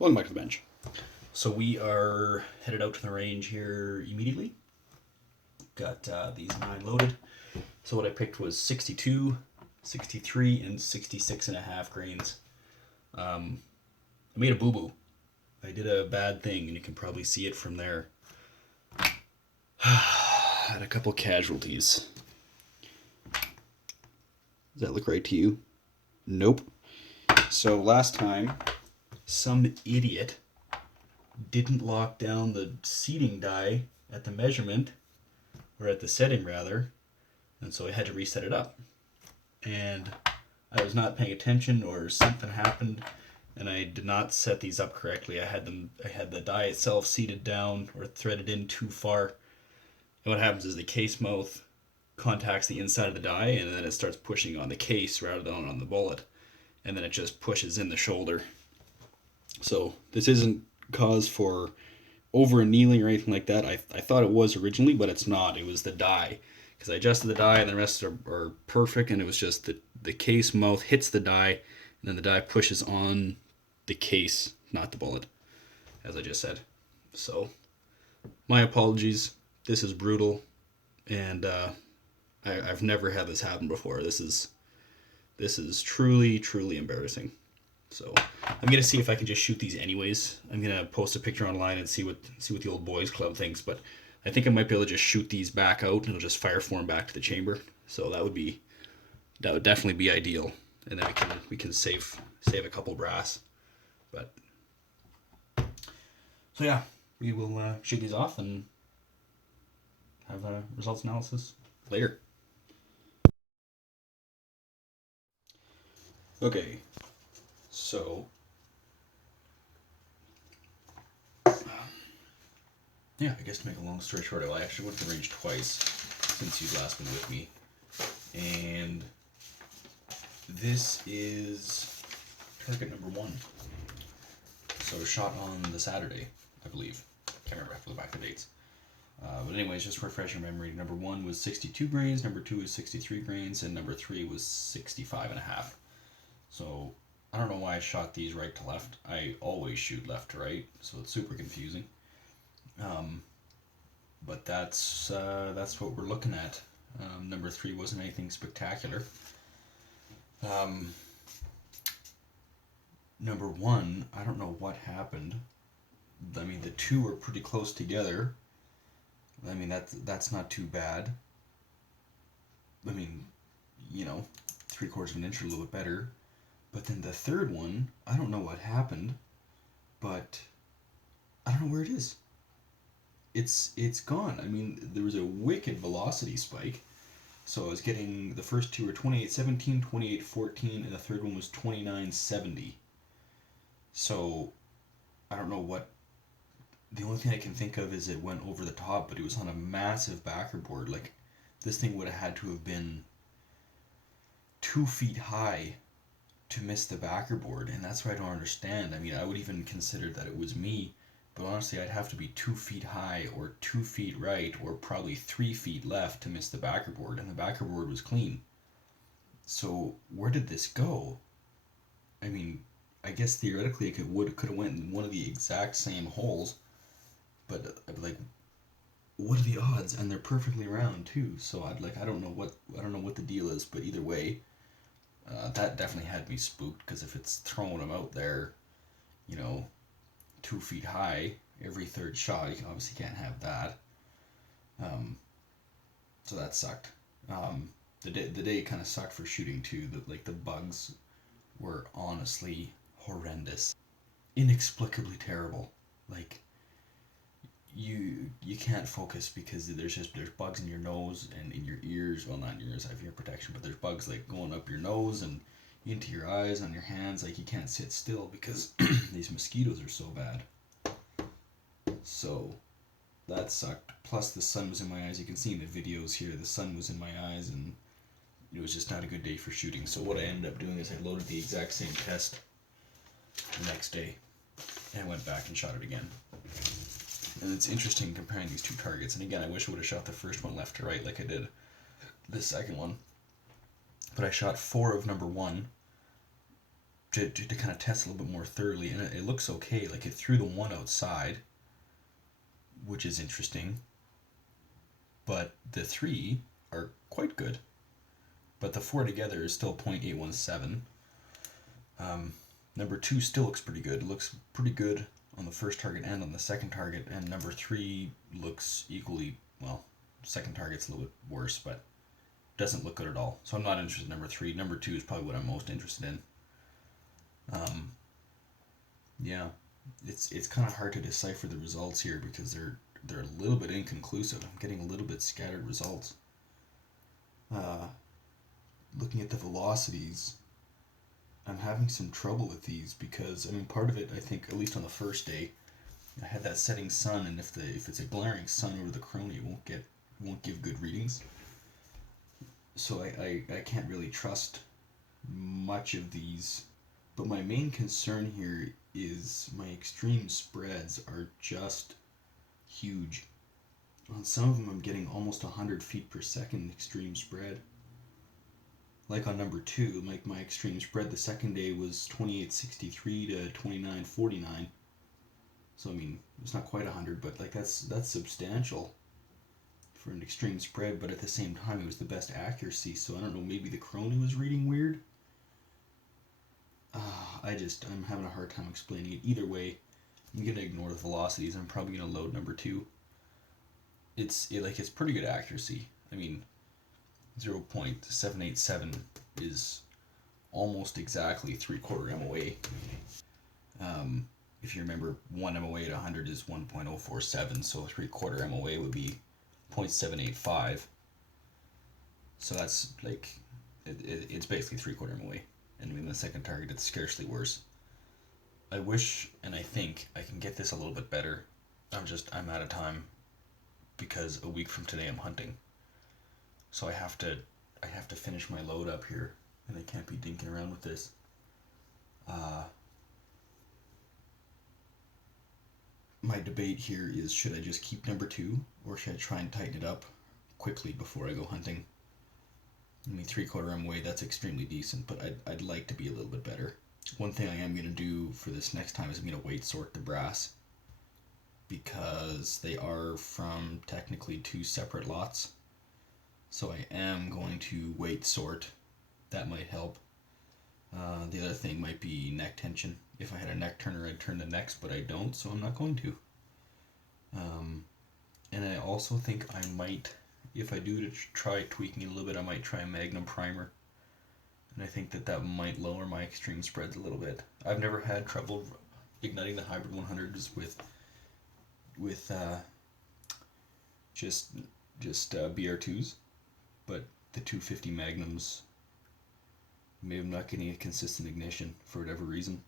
Welcome back to the bench. So we are headed out to the range here immediately. Got these 9 loaded. So what I picked was 62, 63, and 66 and a half grains. I made a boo-boo. I did a bad thing, and you can probably see it from there. Had a couple casualties. Does that look right to you? Nope. So last time, Some idiot didn't lock down the seating die at the measurement, or at the setting rather, and so I had to reset it up. And I was not paying attention, or something happened, and I did not set these up correctly. I had the die itself seated down or threaded in too far. And what happens is the case mouth contacts the inside of the die, and then it starts pushing on the case rather than on the bullet, and then it just pushes in the shoulder. so this isn't cause for over annealing or anything like that. I thought it was originally, but it's not. It was the die. Because I adjusted the die and the rest are perfect, and it was just the case mouth hits the die, and then the die pushes on the case, not the bullet, as I just said. So, my apologies. This is brutal, and I've never had this happen before. This is truly embarrassing. So I'm gonna see if I can just shoot these anyways. I'm gonna post a picture online and see what the old boys club thinks. But I think I might be able to just shoot these back out, and it'll just fire form back to the chamber. So that would definitely be ideal, and then we can save a couple brass. But so yeah, we will shoot these off and have a results analysis later. Okay, so yeah, I guess to make a long story short, I actually went to the range twice since you've last been with me, and this is target number 1. So shot on the Saturday, I believe. Can't remember. I have to look back the dates. But anyways, just to refresh your memory, number 1 was 62 grains, number 2 was 63 grains, and number 3 was 65 and a half. So I don't know why I shot these right to left. I always shoot left to right, so it's super confusing. But that's what we're looking at. Number 3 wasn't anything spectacular. Number 1, I don't know what happened. I mean, the two are pretty close together. I mean, that's not too bad. I mean, 3/4 of an inch or a little bit better. But then the third one, I don't know what happened, but I don't know where it is. It's gone. I mean, there was a wicked velocity spike. So I was getting, the first two were 28.17, 28.14, and the third one was 29.70. So I don't know what. The only thing I can think of is it went over the top, but it was on a massive backer board. Like, this thing would have had to have been 2 feet high to miss the backer board, and that's what I don't understand. I mean, I would even consider that it was me, but honestly, I'd have to be 2 feet high or 2 feet right or probably 3 feet left to miss the backer board, and the backer board was clean. So where did this go? I mean, I guess theoretically it could have went in one of the exact same holes, but I'd be like, what are the odds? And they're perfectly round too. So I don't know what the deal is, but either way, that definitely had me spooked, because if it's throwing them out there, 2 feet high every third shot, you obviously can't have that. So that sucked. The day kind of sucked for shooting too. The bugs were honestly horrendous, inexplicably terrible. Like, you can't focus because there's bugs in your nose and in your ears. Well, not in your ears, I have ear protection, but there's bugs like going up your nose and into your eyes, on your hands. Like, you can't sit still because these mosquitoes are so bad. So that sucked. Plus the sun was in my eyes. You can see in the videos here, the sun was in my eyes, and it was just not a good day for shooting. So what I ended up doing is I loaded the exact same test the next day and went back and shot it again. And it's interesting comparing these two targets. And again, I wish I would have shot the first one left to right like I did the second one. But I shot 4 of number 1 to kind of test a little bit more thoroughly, and it looks okay. Like it threw the one outside, which is interesting. But the three are quite good. But the four together is still 0.817. Number two still looks pretty good. It looks pretty good on the first target and on the second target, and number three looks equally well. Second target's a little bit worse, but doesn't look good at all. So I'm not interested in number three. Number two is probably what I'm most interested in. Yeah, it's kind of hard to decipher the results here because they're a little bit inconclusive. I'm getting a little bit scattered results. Looking at the velocities, I'm having some trouble with these because I mean part of it I think at least on the first day I had that setting sun, and if it's a glaring sun over the Chrony, it won't give good readings. So I can't really trust much of these. But my main concern here is my extreme spreads are just huge. On some of them I'm getting almost 100 feet per second extreme spread. Like on number two, like my extreme spread the second day was 2863 to 2949. So I mean, it's not quite 100, but like that's substantial for an extreme spread. But at the same time, it was the best accuracy. So I don't know. Maybe the Chrony was reading weird. I'm having a hard time explaining it. Either way, I'm gonna ignore the velocities. I'm probably gonna load number two. It's pretty good accuracy. I mean, 0.787 is almost exactly 3/4 MOA. If you remember, 1 MOA at 100 is 1.047, so 3/4 MOA would be 0.785. So that's like, it's basically 3/4 MOA. And in the second target, it's scarcely worse. I wish and I think I can get this a little bit better. I'm out of time because a week from today I'm hunting. So I have to finish my load up here, and I can't be dinking around with this. My debate here is, should I just keep number two, or should I try and tighten it up quickly before I go hunting? I mean, 3/4 MOA, that's extremely decent, but I'd like to be a little bit better. One thing I am going to do for this next time is I'm going to weight sort the brass, because they are from technically two separate lots. So I am going to weight sort. That might help. The other thing might be neck tension. If I had a neck turner, I'd turn the necks, but I don't, so I'm not going to. And I also think I might, if I do try tweaking it a little bit, I might try a Magnum primer. And I think that might lower my extreme spreads a little bit. I've never had trouble igniting the Hybrid 100s with just BR2s, but the 250 Magnums may have not getting a consistent ignition for whatever reason.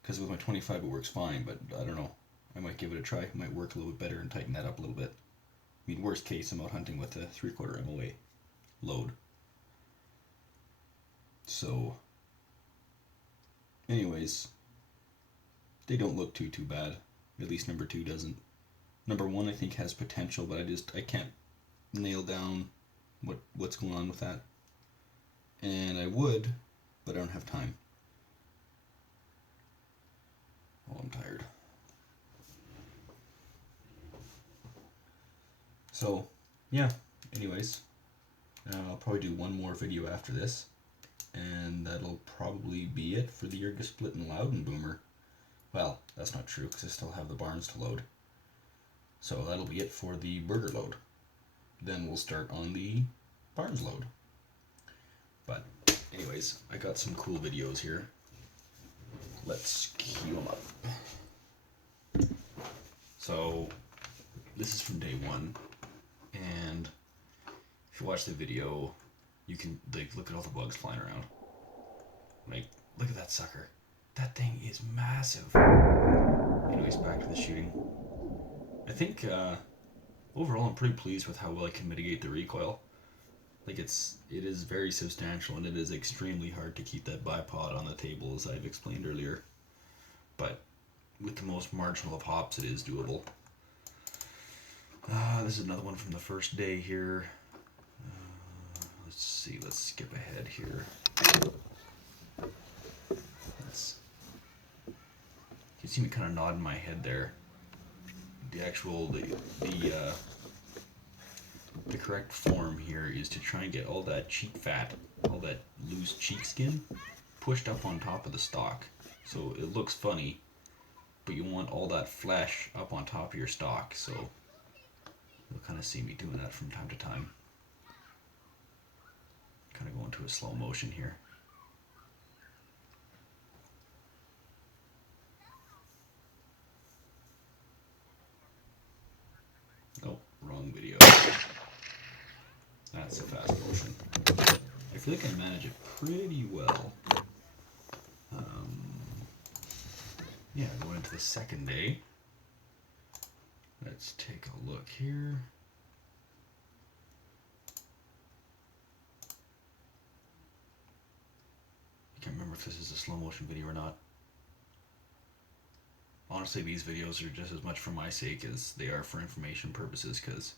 Because with my 25 it works fine, but I don't know. I might give it a try. It might work a little bit better and tighten that up a little bit. I mean, worst case, I'm out hunting with a 3/4 MOA load. So, anyways, they don't look too bad. At least number two doesn't. Number one I think has potential, but I can't nail down what's going on with that. And I would, but I don't have time. Oh, I'm tired. So, yeah, anyways, I'll probably do one more video after this, and that'll probably be it for the Jurga Split and Loudon Boomer. Well, that's not true, because I still have the barns to load. So that'll be it for the Burger load. Then we'll start on the barns load. But anyways, I got some cool videos here. Let's cue them up. So this is from day one, and if you watch the video, you can like look at all the bugs flying around. Like, look at that sucker. That thing is massive. Anyways, back to the shooting. I think overall I'm pretty pleased with how well I can mitigate the recoil. Like it is very substantial, and it is extremely hard to keep that bipod on the table, as I've explained earlier. But with the most marginal of hops, it is doable. This is another one from the first day here. Let's see, let's skip ahead here. see me kind of nodding my head there. The correct form here is to try and get all that cheek fat, all that loose cheek skin, pushed up on top of the stock. So it looks funny, but you want all that flesh up on top of your stock. So you'll kind of see me doing that from time to time. Kind of go into a slow motion here. Oh, wrong video. That's a fast motion. I feel like I manage it pretty well. Yeah, going into the second day. Let's take a look here. I can't remember if this is a slow motion video or not. Honestly, these videos are just as much for my sake as they are for information purposes, because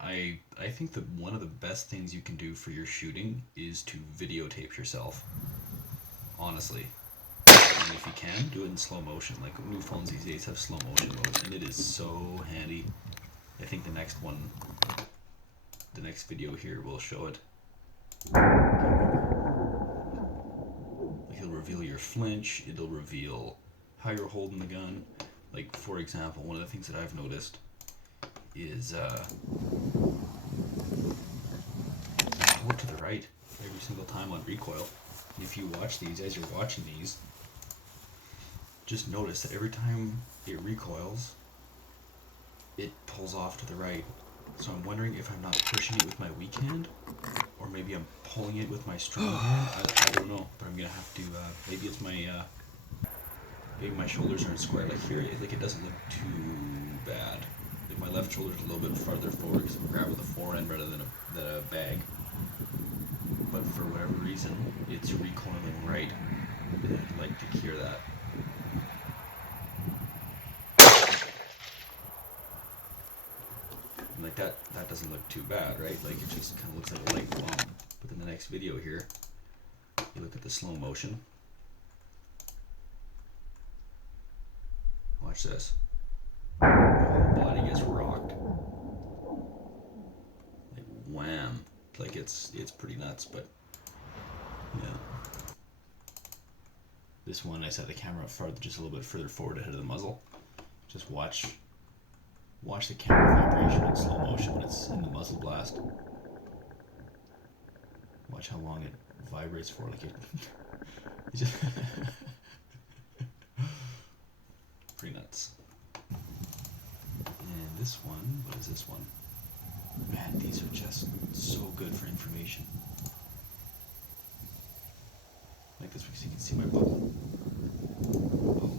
I think that one of the best things you can do for your shooting is to videotape yourself. Honestly. And if you can, do it in slow motion. Like, new phones these days have slow motion mode, and it is so handy. I think the next video here will show it. Like, it'll reveal your flinch, it'll reveal how you're holding the gun. Like, for example, one of the things that I've noticed is look to the right every single time on recoil. And if you watch these, as you're watching these, just notice that every time it recoils, it pulls off to the right. So I'm wondering if I'm not pushing it with my weak hand, or maybe I'm pulling it with my strong hand. I don't know, but I'm gonna have to. Maybe it's my. Maybe my shoulders aren't square. Like here, it doesn't look too bad. Like my left shoulder's a little bit farther forward because I'm grabbing the forend rather than a bag. But for whatever reason, it's recoiling right. And I'd like to hear that. Like that doesn't look too bad, right? Like it just kind of looks like a light bump. But in the next video here, you look at the slow motion. Watch this. My whole body gets rocked. Like wham. Like it's pretty nuts, but yeah. This one I set the camera up farther, just a little bit further forward ahead of the muzzle. Just watch the camera vibration in slow motion when it's in the muzzle blast. Watch how long it vibrates for. Like it just pretty nuts. And this one, what is this one? Man, these are just so good for information. Like this because you can see my bubble. Oh, look.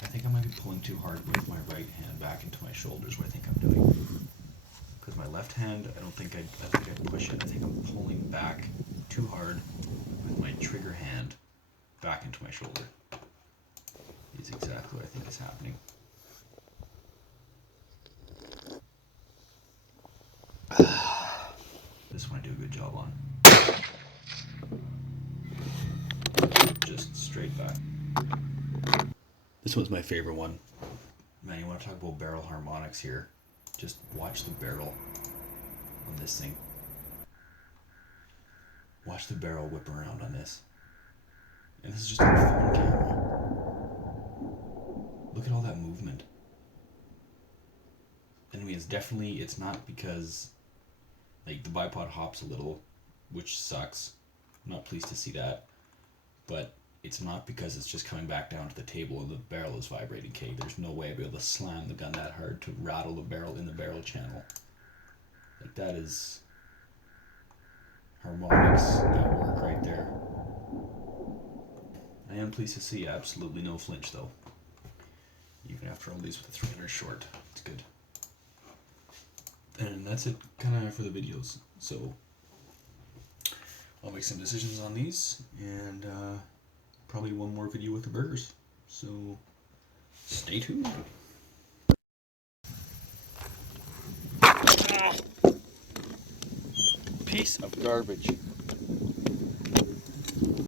I think I might be pulling too hard with my right hand back into my shoulders, what I think I'm doing. Because my left hand, I think I push it. I think I'm pulling back too hard with my trigger hand back into my shoulder. Is exactly what I think is happening. This one I do a good job on. Just straight back. This one's my favorite one. Man, you want to talk about barrel harmonics here? Just watch the barrel on this thing. Watch the barrel whip around on this. And this is just on a phone camera. Look at all that movement. And I mean, it's not because, like, the bipod hops a little, which sucks. I'm not pleased to see that. But it's not because it's just coming back down to the table and the barrel is vibrating, okay? There's no way I'd be able to slam the gun that hard to rattle the barrel in the barrel channel. Like, that is harmonics at work right there. I am pleased to see absolutely no flinch, though. Even after all these with a 300 short. It's good. And that's it kind of for the videos. So I'll make some decisions on these, and probably one more video with the burgers. So stay tuned. piece of garbage.